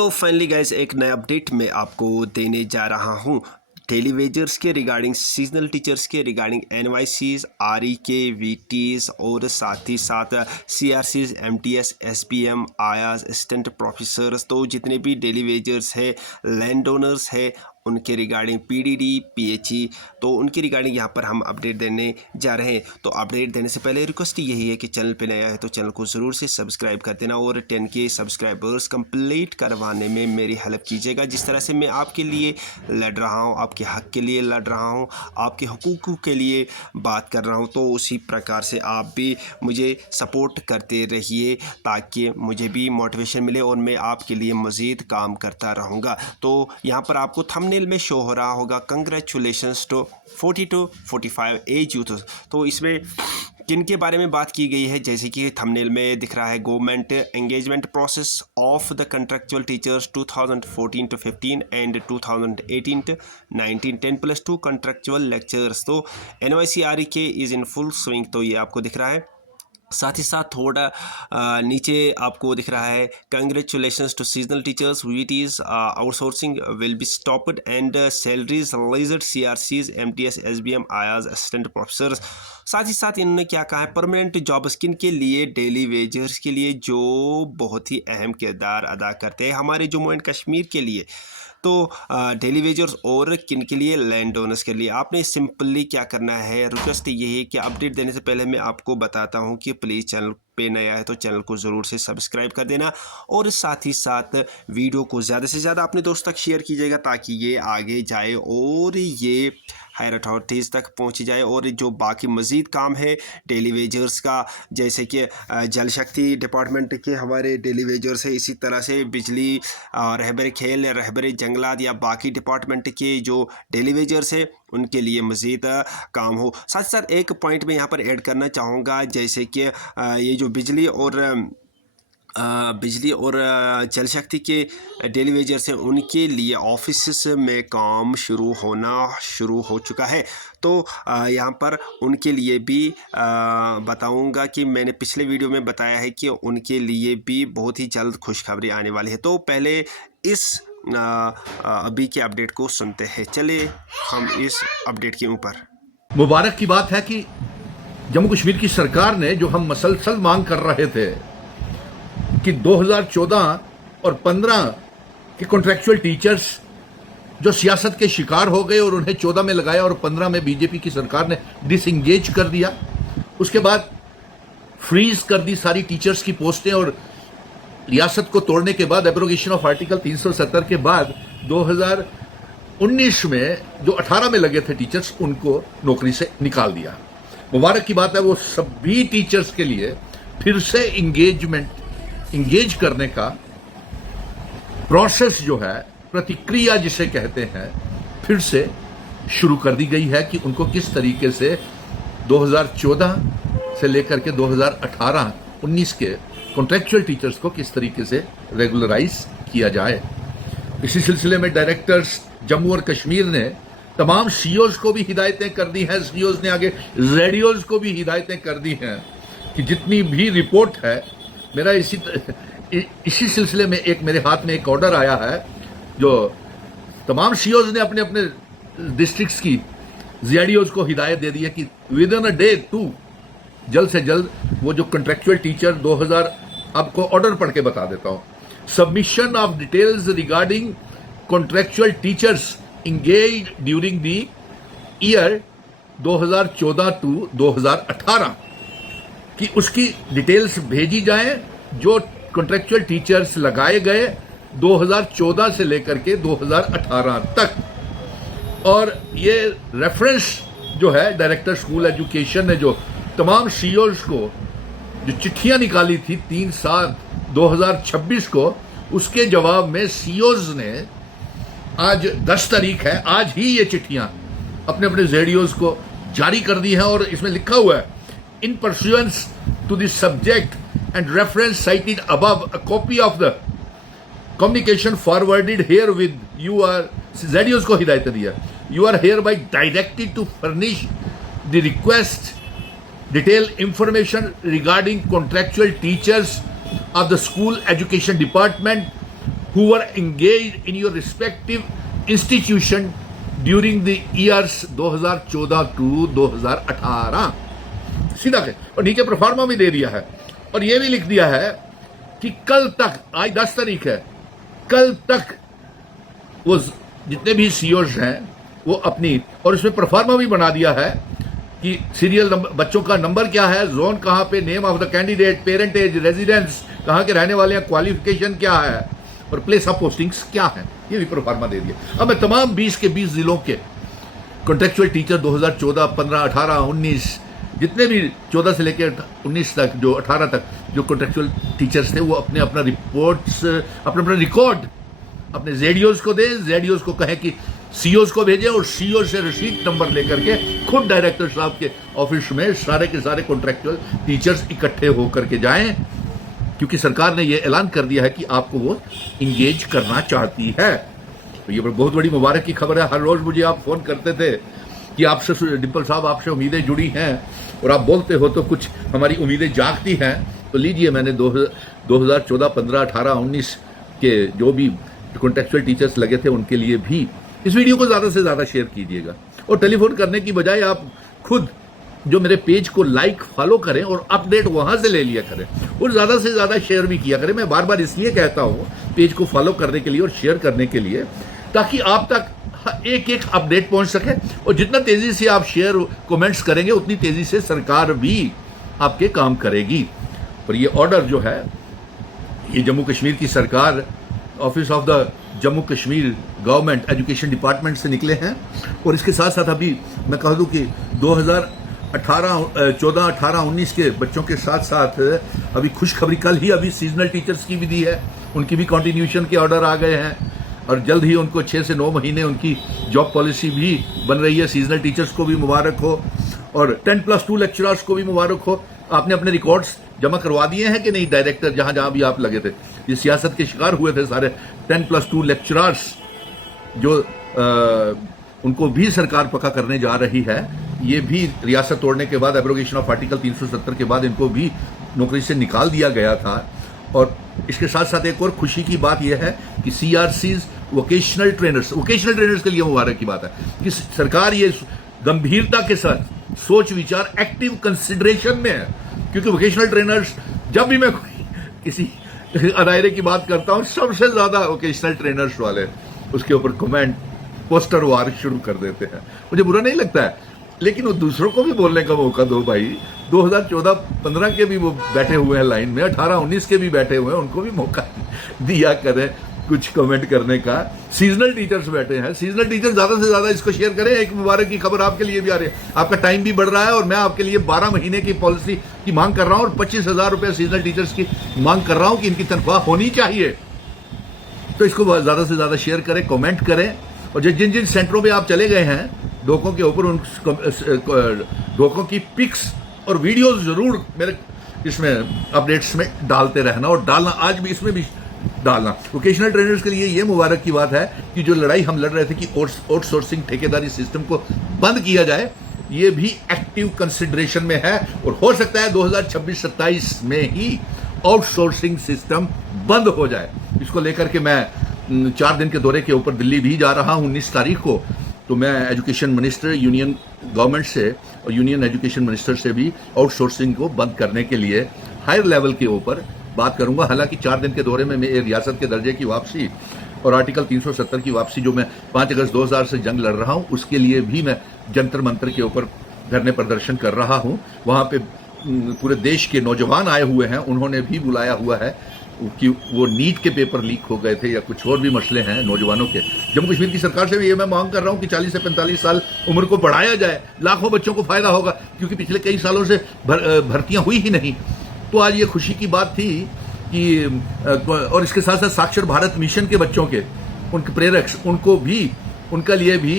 तो finally guys एक नया अपडेट मैं आपको देने जा रहा हूँ डेली वेजर्स के रिगार्डिंग, सीजनल टीचर्स के रिगार्डिंग, एनवाईसीज, आरई के, वीटीज और साथ ही साथ सीआरसीज, एमटीएस, एसपीएम, आयाज, असिस्टेंट प्रोफेसर्स, तो जितने भी डेली वेजर्स है, लैंड ओनर्स है, उनके रिगार्डिंग पीडीडी, पीएचई, तो उनके रिगार्डिंग यहाँ पर हम अपडेट देने जा रहे हैं। तो अपडेट देने से पहले रिक्वेस्ट यही है कि चैनल पे नया है तो चैनल को ज़रूर से सब्सक्राइब कर देना और 10K सब्सक्राइबर्स कंप्लीट करवाने में मेरी हेल्प कीजिएगा। जिस तरह से मैं आपके लिए लड़ रहा हूँ, आपके हक़ के लिए लड़ रहा हूँ, आपके हुकूक़ के लिए बात कर रहा हूँ, तो उसी प्रकार से आप भी मुझे सपोर्ट करते रहिए ताकि मुझे भी मोटिवेशन मिले और मैं आपके लिए मज़ीद काम करता रहूँगा। तो यहाँ पर आपको थंबनेल में शो हो रहा होगा congratulations to 40 to 45 age youth. तो इसमें किन के बारे में बात की गई है, जैसे कि थंबनेल में दिख रहा है, government engagement process of the contractual teachers 2014 to 15 and 2018 to 19 10+2 contractual lectures. तो एनवाईसी के इज़ इन फुल स्विंग, तो ये आपको दिख रहा है। साथ ही साथ थोड़ा नीचे आपको दिख रहा है congratulations to seasonal teachers, VTs outsourcing will be stopped and salaries released, CRCs, MTS, SBM, ayahs, assistant professors. साथ ही साथ इन्होंने क्या कहा है, परमानेंट जॉब स्किन के लिए, डेली वेजर्स के लिए जो बहुत ही अहम किरदार अदा करते हैं हमारे जम्मू एंड कश्मीर के लिए। तो डेली वेजर्स और किन के लिए, लैंड ओनर्स के लिए। आपने सिंपली क्या करना है, रिक्वेस्ट यही है कि अपडेट देने से पहले मैं आपको बताता हूं कि प्लीज़ चैनल पे नया है तो चैनल को ज़रूर से सब्सक्राइब कर देना और साथ ही साथ वीडियो को ज़्यादा से ज़्यादा अपने दोस्तों तक शेयर कीजिएगा ताकि ये आगे जाए और ये हायर अथॉरिटीज़ तक पहुंच जाए। और जो बाकी मज़ीद काम है डेली वेजर्स का, जैसे कि जल शक्ति डिपार्टमेंट के हमारे डेली वेजर्स है, इसी तरह से बिजली, रहबर खेल, रहबर जंगलात या बाकी डिपार्टमेंट के जो डेली वेजर्स है उनके लिए मज़ीद काम हो। साथ ही साथ एक पॉइंट मैं यहाँ पर ऐड करना चाहूँगा, जैसे कि ये जो बिजली और जल शक्ति के डेली वेजर्स हैं उनके लिए ऑफिस में काम शुरू हो चुका है। तो यहाँ पर उनके लिए भी बताऊँगा कि मैंने पिछले वीडियो में बताया है कि उनके लिए भी बहुत ही जल्द खुशखबरी आने वाली है। तो पहले इस अभी के अपडेट को सुनते हैं। चलिए हम इस अपडेट के ऊपर। मुबारक की बात है कि जम्मू कश्मीर की सरकार ने, जो हम मसलसल मांग कर रहे थे कि 2014 और 15 के कॉन्ट्रेक्चुअल टीचर्स जो सियासत के शिकार हो गए और उन्हें 14 में लगाया और 15 में बीजेपी की सरकार ने डिसएंगेज कर दिया, उसके बाद फ्रीज कर दी सारी टीचर्स की पोस्टें और रियासत को तोड़ने के बाद एब्रोगेशन ऑफ आर्टिकल 370 के बाद 2019 में जो 18 में लगे थे टीचर्स उनको नौकरी से निकाल दिया। मुबारक की बात है वो सभी टीचर्स के लिए फिर से इंगेज करने का प्रोसेस जो है, प्रतिक्रिया जिसे कहते हैं, फिर से शुरू कर दी गई है कि उनको किस तरीके से 2014 से लेकर के 2018-19 के कॉन्ट्रेक्चुअल टीचर्स को किस तरीके से रेगुलराइज किया जाए। इसी सिलसिले में डायरेक्टर्स जम्मू और कश्मीर ने तमाम सीओज को भी हिदायतें कर दी हैं, सीओज ने आगे रेडियोज को भी हिदायतें कर दी हैं कि जितनी भी रिपोर्ट है, मेरा इसी सिलसिले में मेरे हाथ में एक ऑर्डर आया है जो तमाम सीओज ने अपने अपने डिस्ट्रिक्ट्स की जेडीओज को हिदायत दे दी है कि विद इन अ डे जल्द से जल्द वो जो कॉन्ट्रेक्चुअल टीचर 2000, आपको ऑर्डर पढ़ के बता देता हूं, submission of details regarding contractual teachers engage during the year 2014 to 2018 कि उसकी डिटेल्स भेजी जाए जो कॉन्ट्रेक्चुअल टीचर्स लगाए गए 2014 से लेकर के 2018 तक। और ये रेफरेंस जो है, डायरेक्टर स्कूल एजुकेशन ने जो तमाम सीओज को जो चिट्ठियां निकाली थी 3/7/2026 को, उसके जवाब में सीओज ने आज 10 तारीख है, आज ही ये चिट्ठियां अपने अपने जेडीओज को जारी कर दी हैं और इसमें लिखा हुआ है, in pursuance to the subject and reference cited above, a copy of the communication forwarded herewith you are, JDOs को हिदायत दिया, you are hereby directed to furnish the request detailed information regarding contractual teachers of the school education department who were engaged in your respective institution during the years 2014 to 2018। सीधा के और नीचे proforma भी दे दिया है और ये भी लिख दिया है कि कल तक, आज 10 तारीख है, कल तक वो जितने भी सीओज हैं वो अपनी, और इसमें प्रोफार्मा भी बना दिया है कि सीरियल नंबर, बच्चों का नंबर क्या है, जोन कहां पे, name of the candidate, parentage, residence कहां के रहने वाले हैं, क्वालिफिकेशन क्या है और प्लेस ऑफ पोस्टिंग्स क्या है, ये भी प्रोफार्मा दे दिया। अब मैं तमाम 20 के 20 जिलों के कॉन्ट्रेक्चुअल टीचर 2014, 15, 18, 19 जितने भी 14 से लेकर 19 तक, जो 18 तक जो कॉन्ट्रेक्चुअल टीचर्स थे, वो अपने अपना रिपोर्ट्स, अपना अपना रिकॉर्ड अपने जेडीओज को दें, जेडीओज को कहें कि सीओज को भेजें और सीओ से रसीद नंबर लेकर के खुद डायरेक्टर साहब के ऑफिस में सारे के सारे कॉन्ट्रेक्चुअल टीचर्स इकट्ठे होकर के जाएं, क्योंकि सरकार ने यह ऐलान कर दिया है कि आपको वो इंगेज करना चाहती है। तो ये बहुत बड़ी मुबारक की खबर है। हर रोज मुझे आप फोन करते थे कि आपसे, डिम्पल साहब आपसे उम्मीदें जुड़ी हैं और आप बोलते हो तो कुछ हमारी उम्मीदें जागती हैं। तो लीजिए, मैंने 2014, 15, 18, 19 के जो भी कॉन्ट्रेक्चुअल टीचर्स लगे थे उनके लिए भी इस वीडियो को ज़्यादा से ज़्यादा शेयर कीजिएगा और टेलीफोन करने की बजाय आप खुद जो मेरे पेज को लाइक, फॉलो करें और अपडेट वहां से ले लिया करें और ज़्यादा से ज़्यादा शेयर भी किया करें। मैं बार बार इसलिए कहता हूं पेज को फॉलो करने के लिए और शेयर करने के लिए, ताकि आप तक एक एक अपडेट पहुंच सके और जितना तेजी से आप शेयर कमेंट्स करेंगे उतनी तेजी से सरकार भी आपके काम करेगी। और ये ऑर्डर जो है, ये जम्मू कश्मीर की सरकार, office of the Jammu Kashmir government education department से निकले हैं। और इसके साथ साथ अभी मैं कह दूं कि 2014, 18, 19 के बच्चों के साथ साथ अभी खुशखबरी कल ही अभी सीजनल टीचर्स की भी दी है, उनकी भी कंटिन्यूशन के ऑर्डर आ गए हैं और जल्द ही उनको 6 से 9 महीने उनकी जॉब पॉलिसी भी बन रही है। सीजनल टीचर्स को भी मुबारक हो और 10+2 लेक्चरर्स को भी मुबारक हो। आपने अपने रिकॉर्ड्स जमा करवा दिए हैं कि नहीं? डायरेक्टर जहां जहां भी आप लगे थे, ये सियासत के शिकार हुए थे सारे 10+2 लेक्चरर्स, जो उनको भी सरकार पक्का करने जा रही है। ये भी रियासत तोड़ने के बाद, एब्रोगेशन ऑफ आर्टिकल 370 के बाद इनको भी नौकरी से निकाल दिया गया था। और इसके साथ साथ एक और खुशी की बात यह है कि सीआरसीज वोकेशनल ट्रेनर्स के लिए मुबारक की बात है कि सरकार ये गंभीरता के साथ सोच विचार एक्टिव कंसिडरेशन में है, क्योंकि वोकेशनल ट्रेनर्स, जब भी मैं किसी दायरे की बात करता हूं, सबसे ज्यादा वोकेशनल ट्रेनर्स वाले उसके ऊपर कमेंट, पोस्टर वार शुरू कर देते हैं। मुझे बुरा नहीं लगता है, लेकिन वो दूसरों को भी बोलने का मौका दो भाई। 2014-15 के भी वो बैठे हुए हैं लाइन में, 18-19 के भी बैठे हुए हैं, उनको भी मौका दिया करें कुछ कमेंट करने का। सीजनल टीचर्स बैठे हैं, सीजनल टीचर ज्यादा से ज्यादा इसको शेयर करें। एक मुबारक की खबर आपके लिए भी आ रही है, आपका टाइम भी बढ़ रहा है और मैं आपके लिए 12 महीने की पॉलिसी की मांग कर रहा हूं और 25,000 रुपए सीजनल टीचर्स की मांग कर रहा हूं कि इनकी तनख्वाह होनी चाहिए। तो इसको ज्यादा से ज्यादा शेयर करें, कमेंट करें और जिन जिन सेंटरों पे आप चले गए हैं डोकों के ऊपर, उन डोकों की पिक्स और वीडियोस जरूर मेरे इसमें अपडेट्स में डालते रहना और डालना, आज भी इसमें भी डालना। वोकेशनल ट्रेनर्स के लिए ये मुबारक की बात है कि जो लड़ाई हम लड़ रहे थे कि आउटसोर्सिंग ठेकेदारी सिस्टम को बंद किया जाए, ये भी एक्टिव कंसिडरेशन में है और हो सकता है 2026-27 में ही आउटसोर्सिंग सिस्टम बंद हो जाए। इसको लेकर के मैं 4 दिन के दौरे के ऊपर दिल्ली भी जा रहा हूं 19 तारीख को। तो मैं एजुकेशन मिनिस्टर, यूनियन गवर्नमेंट से और यूनियन एजुकेशन मिनिस्टर से भी आउटसोर्सिंग को बंद करने के लिए हायर लेवल के ऊपर बात करूंगा। हालांकि 4 दिन के दौरे में मैं रियासत के दर्जे की वापसी और आर्टिकल 370 की वापसी, जो मैं 5 अगस्त 2000 से जंग लड़ रहा हूं, उसके लिए भी मैं जंतर मंतर के ऊपर धरने प्रदर्शन कर रहा हूं। वहां पे पूरे देश के नौजवान आए हुए हैं, उन्होंने भी बुलाया हुआ है कि वो नीट के पेपर लीक हो गए थे या कुछ और भी मसले हैं नौजवानों के। जम्मू कश्मीर की सरकार से भी ये मैं मांग कर रहा हूं कि 40 से 45 साल उम्र को बढ़ाया जाए, लाखों बच्चों को फायदा होगा, क्योंकि पिछले कई सालों से भर्तियां हुई ही नहीं। तो आज ये खुशी की बात थी कि और इसके साथ साथ साक्षर भारत मिशन के बच्चों के, उनके प्रेरक, उनको भी, उनका लिए भी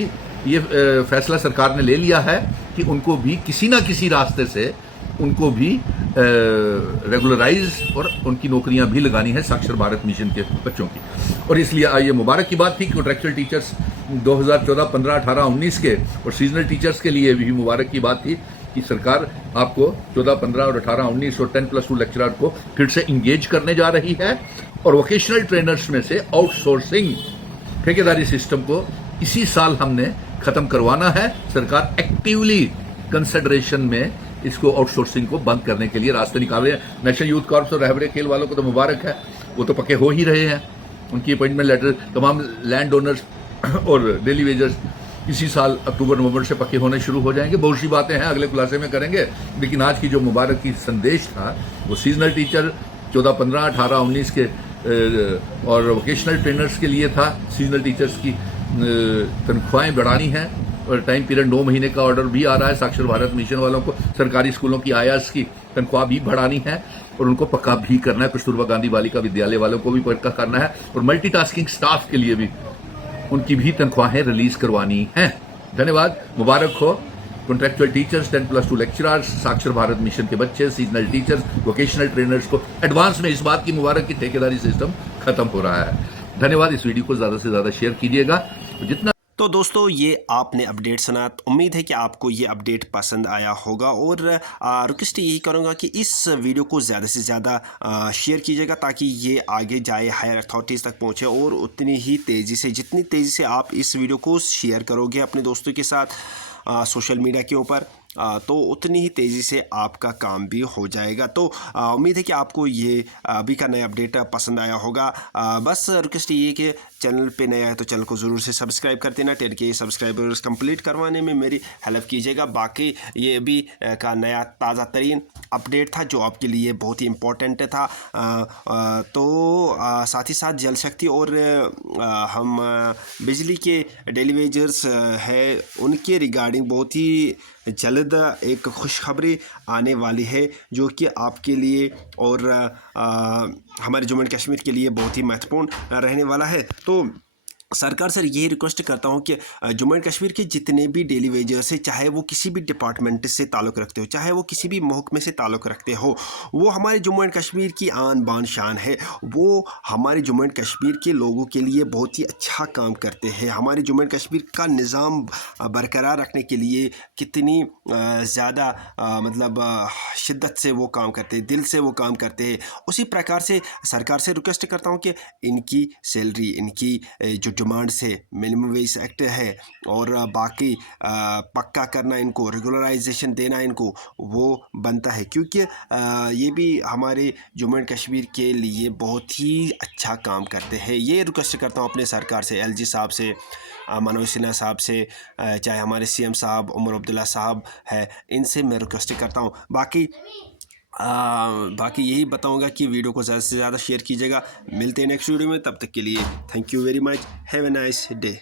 ये फैसला सरकार ने ले लिया है कि उनको भी किसी ना किसी रास्ते से उनको भी रेगुलराइज और उनकी नौकरियां भी लगानी है साक्षर भारत मिशन के बच्चों की। और इसलिए ये मुबारक की बात थी कि कॉन्ट्रेक्चुअल टीचर्स 2014, 15, 18, 19 के और सीजनल टीचर्स के लिए भी मुबारक की बात थी कि सरकार आपको 14, 15 और 18, 19 और 10+2 लेक्चरर को फिर से इंगेज करने जा रही है और वोकेशनल ट्रेनर्स में से आउटसोर्सिंग ठेकेदारी सिस्टम को इसी साल हमने खत्म करवाना है। सरकार एक्टिवली कंसिडरेशन में इसको आउटसोर्सिंग को बंद करने के लिए रास्ते निकाल रहे हैं। नेशनल यूथ कॉर्प्स और रहबरे खेल वालों को तो मुबारक है, वो तो पक्के हो ही रहे हैं। उनकी अपॉइंटमेंट लेटर तमाम लैंड ओनर्स और डेली वेजर्स इसी साल अक्टूबर नवंबर से पक्के होने शुरू हो जाएंगे। बहुत सी बातें हैं, अगले खुलासे में करेंगे, लेकिन आज की जो मुबारक की संदेश था वो सीजनल टीचर 14, 15, 18, 19 के और वोकेशनल ट्रेनर्स के लिए था। सीजनल टीचर्स की तनख्वाहें बढ़ानी हैं और टाइम पीरियड 9 महीने का ऑर्डर भी आ रहा है। साक्षर भारत मिशन वालों को सरकारी स्कूलों की आयास की तनख्वाह भी बढ़ानी है और उनको पक्का भी करना है। कस्तूरबा गांधी बालिका विद्यालय वालों को भी पक्का करना है और मल्टीटास्किंग स्टाफ के लिए भी उनकी भी तनख्वाहें रिलीज करवानी हैं। धन्यवाद, मुबारक हो कॉन्ट्रैक्चुअल टीचर्स, 10+2 लेक्चरर्स, साक्षर भारत मिशन के बच्चे, सीजनल टीचर्स, वोकेशनल ट्रेनर्स को एडवांस में इस बात की मुबारक की ठेकेदारी सिस्टम खत्म हो रहा है। धन्यवाद। इस वीडियो को ज़्यादा से ज़्यादा शेयर कीजिएगा। जितना तो दोस्तों ये आपने अपडेट सुना, उम्मीद है कि आपको ये अपडेट पसंद आया होगा और रिक्वेस्ट यही करूँगा कि इस वीडियो को ज़्यादा से ज़्यादा शेयर कीजिएगा ताकि ये आगे जाए, हायर अथॉरिटीज़ तक पहुँचे और उतनी ही तेज़ी से, जितनी तेज़ी से आप इस वीडियो को शेयर करोगे अपने दोस्तों के साथ सोशल मीडिया के ऊपर, तो उतनी ही तेज़ी से आपका काम भी हो जाएगा। तो उम्मीद है कि आपको ये अभी का नया अपडेट पसंद आया होगा। बस रिक्वेस्ट ये है कि चैनल पे नया है तो चैनल को ज़रूर से सब्सक्राइब कर देना। 10 के सब्सक्राइबर्स कंप्लीट करवाने में मेरी हेल्प कीजिएगा। बाकी ये अभी का नया ताज़ा तरीन अपडेट था जो आपके लिए बहुत ही इम्पोर्टेंट था। तो साथ ही साथ जल शक्ति और हम बिजली के डेली वेजर्स है उनके रिगार्डिंग बहुत ही जल्द एक खुशखबरी आने वाली है जो कि आपके लिए और हमारे जम्मू एंड कश्मीर के लिए बहुत ही महत्वपूर्ण रहने वाला है। तो सरकार से यही रिक्वेस्ट करता हूं कि जम्मू एंड कश्मीर के जितने भी डेली वेजर्स हैं, चाहे वो किसी भी डिपार्टमेंट से ताल्लुक़ रखते हो, चाहे वो किसी भी महकमे से ताल्लुक़ रखते हो, वो हमारे जम्मू एंड कश्मीर की आन बान शान है। वो हमारे जम्मू एंड कश्मीर के लोगों के लिए बहुत ही अच्छा काम करते हैं। हमारे जम्मू एंड कश्मीर का निज़ाम बरकरार रखने के लिए कितनी ज़्यादा मतलब शिद्दत से वो काम करते हैं, दिल से वो काम करते हैं। उसी प्रकार से सरकार से रिक्वेस्ट करता हूँ कि इनकी सैलरी, इनकी जो डिमांड्स है, मिनिमम वेज एक्ट है और बाकी पक्का करना, इनको रेगुलराइजेशन देना इनको वो बनता है, क्योंकि ये भी हमारे जम्मू एंड कश्मीर के लिए बहुत ही अच्छा काम करते हैं। ये रिक्वेस्ट करता हूँ अपने सरकार से, LG साहब से, मनोज सिन्हा साहब से, चाहे हमारे CM साहब उमर अब्दुल्ला साहब है, इनसे मैं रिक्वेस्ट करता हूँ। बाकी यही बताऊंगा कि वीडियो को ज़्यादा से ज़्यादा शेयर कीजिएगा। मिलते हैं नेक्स्ट वीडियो में, तब तक के लिए thank you very much, have a nice day.